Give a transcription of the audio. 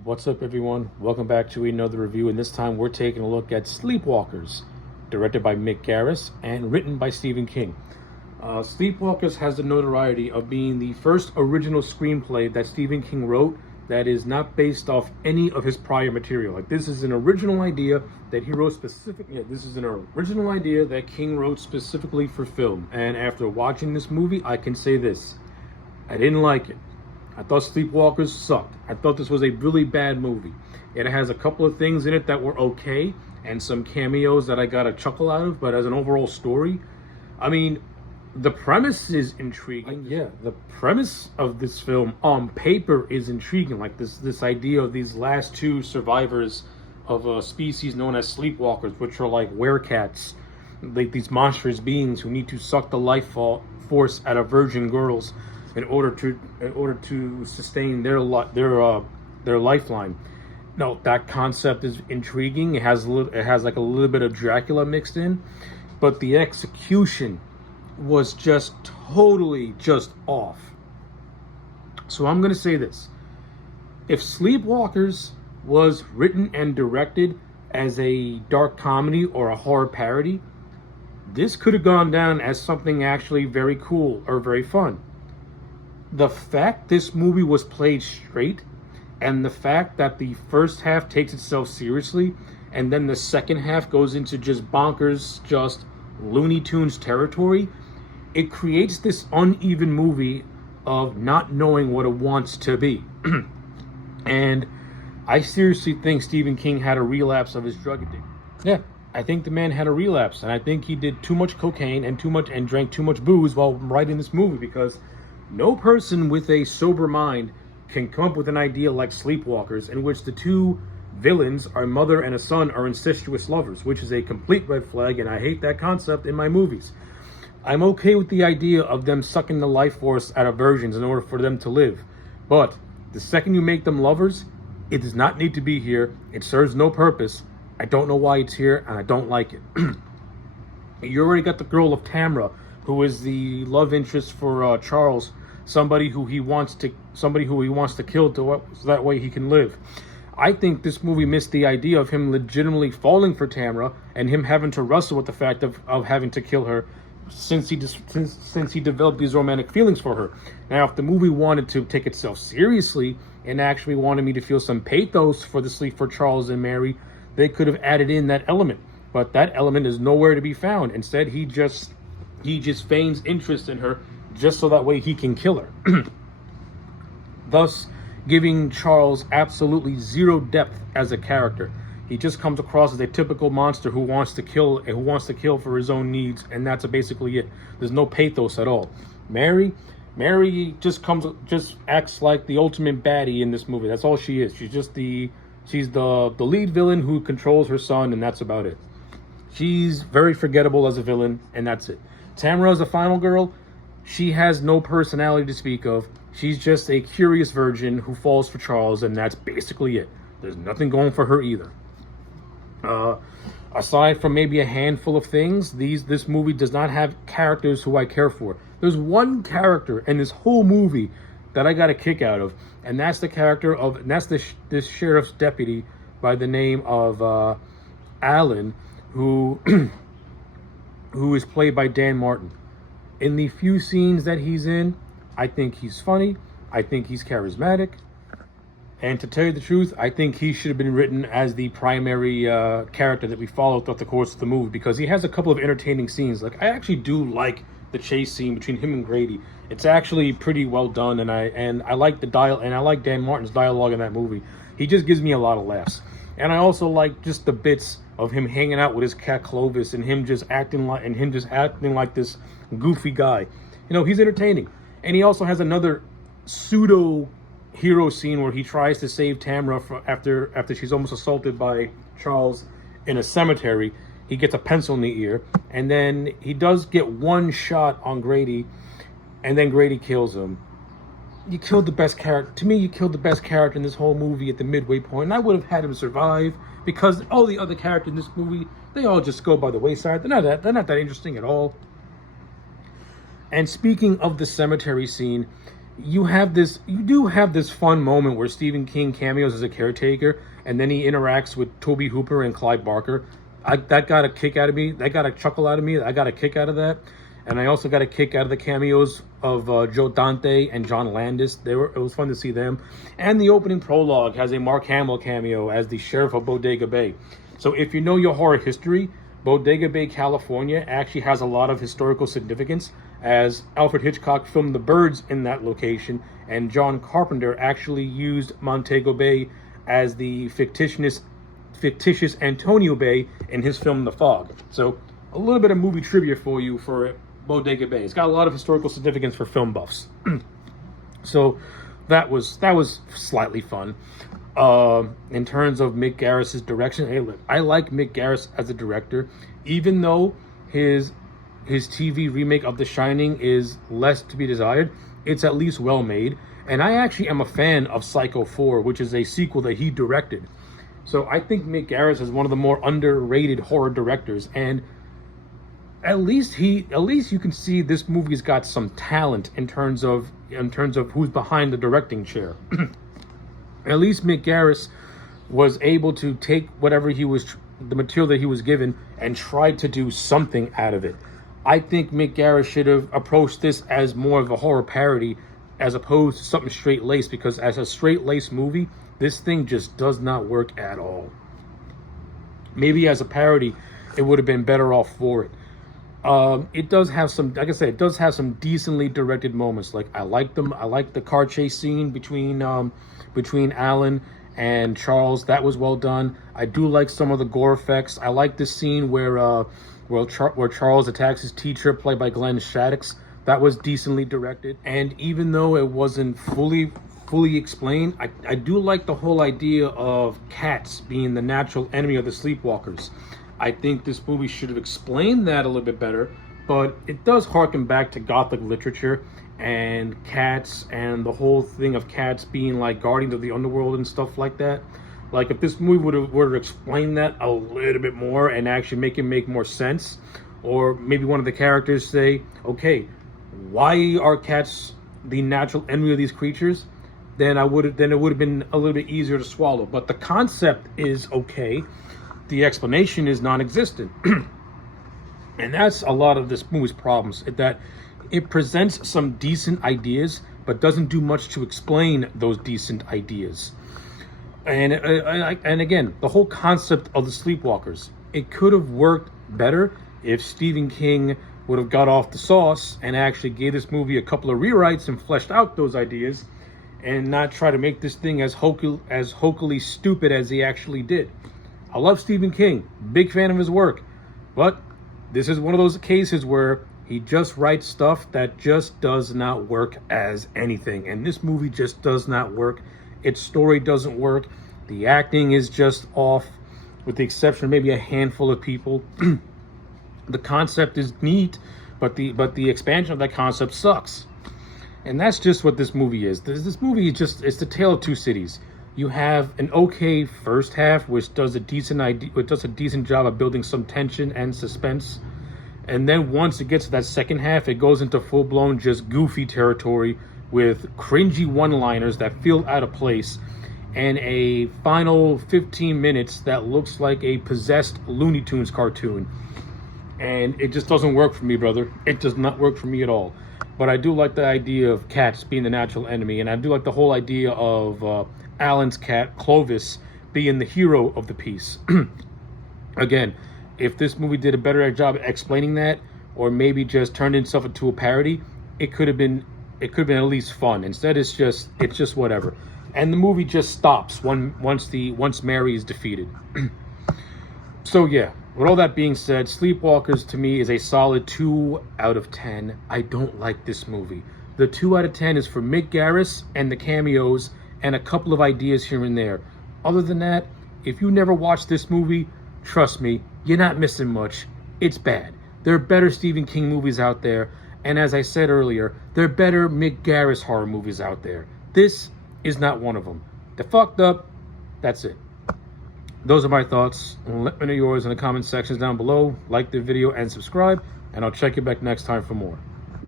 What's up, everyone? Welcome back to another review, and this time we're taking a look at Sleepwalkers, directed by Mick Garris and written by Stephen King. Sleepwalkers has the notoriety of being the first original screenplay that Stephen King wrote that is not based off any of his prior material. Like, this is an original idea that he wrote specifically. Yeah, this is an original idea that King wrote specifically for film. And after watching this movie, I can say this: I didn't like it. I thought Sleepwalkers sucked. I thought this was a really bad movie. It has a couple of things in it that were okay, and some cameos that I got a chuckle out of, but as an overall story, I mean, the premise is intriguing. Yeah, the premise of this film on paper is intriguing. Like this idea of these last two survivors of a species known as sleepwalkers, which are like werecats, like these monstrous beings who need to suck the force out of virgin girls in order to sustain their lifeline. No, that concept is intriguing. It has like a little bit of Dracula mixed in, but the execution was just totally just off. So I'm gonna say this: if Sleepwalkers was written and directed as a dark comedy or a horror parody, this could have gone down as something actually very cool or very fun. The fact this movie was played straight, and the fact that the first half takes itself seriously, and then the second half goes into just bonkers, just Looney Tunes territory, it creates this uneven movie of not knowing what it wants to be. And I seriously think Stephen King had a relapse of his drug addiction. Yeah, I think the man had a relapse, and I think he did too much cocaine and drank too much booze while writing this movie, because no person with a sober mind can come up with an idea like Sleepwalkers, in which the two villains, a mother and a son, are incestuous lovers, which is a complete red flag, and I hate that concept in my movies. I'm okay with the idea of them sucking the life force out of virgins in order for them to live, but the second you make them lovers, it does not need to be here. It serves no purpose. I don't know why it's here, and I don't like it. You already got the girl of Tamra, who is the love interest for Charles, somebody who he wants to kill so that way he can live. I think this movie missed the idea of him legitimately falling for Tamra and him having to wrestle with the fact of having to kill her, since he developed these romantic feelings for her. Now, if the movie wanted to take itself seriously and actually wanted me to feel some pathos for Charles and Mary, they could have added in that element. But that element is nowhere to be found. Instead, he just feigns interest in her just so that way he can kill her. Thus giving Charles absolutely zero depth as a character. He just comes across as a typical monster who wants to kill for his own needs, and that's basically it. There's no pathos at all. Mary just acts like the ultimate baddie in this movie. That's all she is. She's the lead villain who controls her son, and that's about it. She's very forgettable as a villain, and that's it. Tamara is the final girl. She has no personality to speak of. She's just a curious virgin who falls for Charles, and that's basically it. There's nothing going for her either. Aside from maybe a handful of things, this movie does not have characters who I care for. There's one character in this whole movie that I got a kick out of, and that's this sheriff's deputy by the name of Alan, who who is played by Dan Martin. In the few scenes that he's in, I think he's funny. I think he's charismatic. And to tell you the truth, I think he should have been written as the primary character that we follow throughout the course of the movie, because he has a couple of entertaining scenes. Like, I actually do like the chase scene between him and Grady. It's actually pretty well done, and I like I like Dan Martin's dialogue in that movie. He just gives me a lot of laughs. And I also like just the bits of him hanging out with his cat Clovis, and him just acting like this goofy guy. You know, he's entertaining. And he also has another pseudo hero scene where he tries to save Tamra after she's almost assaulted by Charles in a cemetery. He gets a pencil in the ear, and then he does get one shot on Grady, and then Grady kills him. You killed the best character. To me, you killed the best character in this whole movie at the midway point, and I would have had him survive, because all the other characters in this movie, they all just go by the wayside. They're not that interesting at all. And speaking of the cemetery scene, you do have this fun moment where Stephen King cameos as a caretaker, and then he interacts with Toby Hooper and Clive Barker. That got a kick out of me. That got a chuckle out of me. I got a kick out of that, and I also got a kick out of the cameos of Joe Dante and John Landis. It was fun to see them, and the opening prologue has a Mark Hamill cameo as the sheriff of Bodega Bay. So if you know your horror history, Bodega Bay, California actually has a lot of historical significance, as Alfred Hitchcock filmed The Birds in that location, and John Carpenter actually used Montego Bay as the fictitious Antonio Bay in his film The Fog. So a little bit of movie trivia for you for Bodega Bay. It's got a lot of historical significance for film buffs. So that was slightly fun. In terms of Mick Garris's direction, hey, look, I like Mick Garris as a director, even though his TV remake of The Shining is less to be desired. It's at least well made, and I actually am a fan of Psycho 4, which is a sequel that he directed. So I think Mick Garris is one of the more underrated horror directors, and at least you can see this movie's got some talent in terms of who's behind the directing chair. At least Mick Garris was able to take the material that he was given and tried to do something out of it. I think Mick Garris should have approached this as more of a horror parody as opposed to something straight-laced, because as a straight-laced movie, this thing just does not work at all. Maybe as a parody, it would have been better off for it. It does have some, like I said, it does have some decently directed moments. Like I like the car chase scene between Alan and Charles. That was well done. I do like some of the gore effects. I like this scene where Charles attacks his teacher, played by Glenn Shaddix. That was decently directed. And even though it wasn't fully explained, I do like the whole idea of cats being the natural enemy of the Sleepwalkers. I think this movie should have explained that a little bit better, but it does harken back to Gothic literature and cats and the whole thing of cats being like guardians of the underworld and stuff like that. Like if this movie would have explained that a little bit more and actually make it make more sense, or maybe one of the characters say, okay, why are cats the natural enemy of these creatures? Then it would have been a little bit easier to swallow. But the concept is okay. The explanation is non-existent. And that's a lot of this movie's problems, that it presents some decent ideas but doesn't do much to explain those decent ideas. And again, the whole concept of the Sleepwalkers, it could have worked better if Stephen King would have got off the sauce and actually gave this movie a couple of rewrites and fleshed out those ideas, and not try to make this thing as hokily stupid as he actually did. I love Stephen King, big fan of his work, but this is one of those cases where he just writes stuff that just does not work as anything, and this movie just does not work. Its story doesn't work. The acting is just off, with the exception of maybe a handful of people. The concept is neat, but the expansion of that concept sucks. And that's just what this movie is. This movie is it's the tale of two cities. You have an okay first half, which does a decent job of building some tension and suspense. And then once it gets to that second half, it goes into full-blown just goofy territory with cringy one-liners that feel out of place, and a final 15 minutes that looks like a possessed Looney Tunes cartoon. And it just doesn't work for me, brother. It does not work for me at all. But I do like the idea of cats being the natural enemy, and I do like the whole idea of Alan's cat, Clovis, being the hero of the piece. Again, if this movie did a better job at explaining that, or maybe just turned itself into a parody, it could have been at least fun. Instead, it's just whatever. And the movie just stops once Mary is defeated. So yeah, with all that being said, Sleepwalkers to me is a solid 2 out of 10. I don't like this movie. The 2 out of 10 is for Mick Garris and the cameos and a couple of ideas here and there. Other than that, if you never watched this movie, trust me, you're not missing much. It's bad. There are better Stephen King movies out there, and as I said earlier, there are better Mick Garris horror movies out there. This is not one of them. They're fucked up. That's it. Those are my thoughts. Let me know yours in the comment sections down below. Like the video and subscribe, and I'll check you back next time for more.